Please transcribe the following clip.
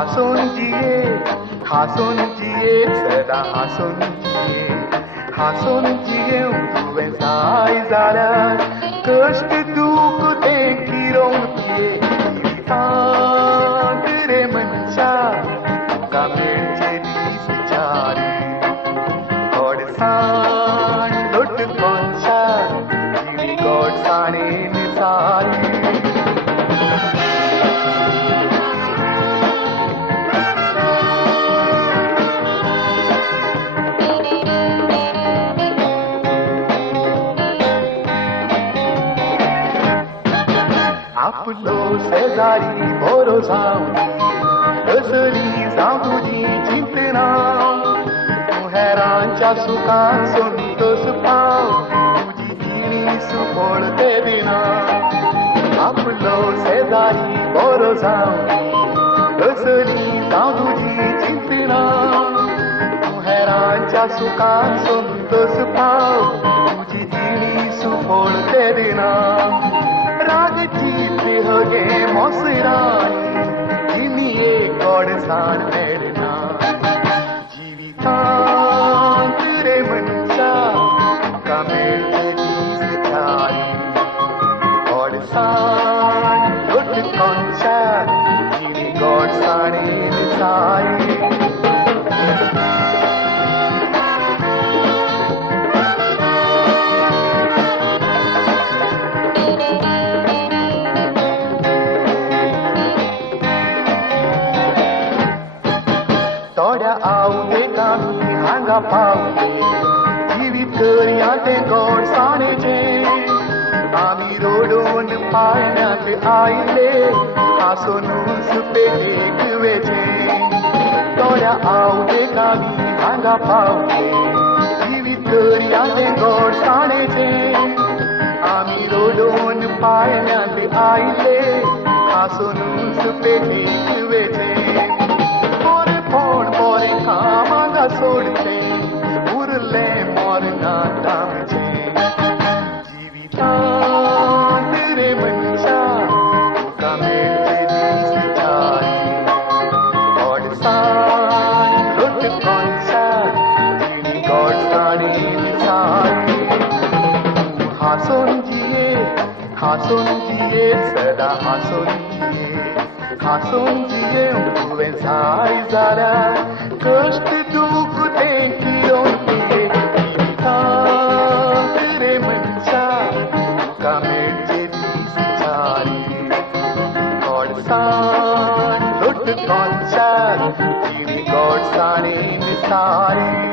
हसून जिये सदा हसून जिये तुवें जाय जाल्यार कश्ट दूख तें किरोंक तिये जिवितांत रे मनशा तुका मेळचे दीस चारी गोडसाण लोट कोनशार जिवी गोडसाणेन सारी आपलो शेजारी बरो जावं कसली जावं तुजी चिंतना तूं हेरांच्या सुखान संतोष पाव तुजी तिणी सुपळ ते बिना आपलो शेजारी बरो जावं कसली जावं तुजी चिंतना तूं हेरांच्या सुखान संतोष पाव तुजी तिणी सुपळ ते बिना होगे मोसरानी जिनिये गोडसाण मेळना जिवितांत रे मनशा तुका मेळचे दीस चारी गोडसाण लोट कोनशार जिवी गोडसाणेन सारी थोड्या आवडेकांनी हांगा पावले जिवीत करया तें गोडसाणेचें आमी रोडून पाळण्याक आयले हांसूनूच पेटेक वेचें थोड्या आवडेकांनी हांगा पावले जिवीत करया तें गोडसाणेचें आमी रोडून पाळण्याक आयले हांसूनूच पेटेक वेचें कामांगा सोडचें उरलें मोरगां तामचें जिवितांत रे मनशा तुका मेळचे दीस चारी गोडसाण लोट कोनशार जिवी गोडसाणेन सारी हसून जिये सदा हसून जिये तुवें जाय जाल्यार कश्ट दूख तें किरोंक तिये जिवितांत रे मनशा तुका मेळचे दीस चारी गोडसाण लोट कोनशार जिवी गोडसाणेन सारी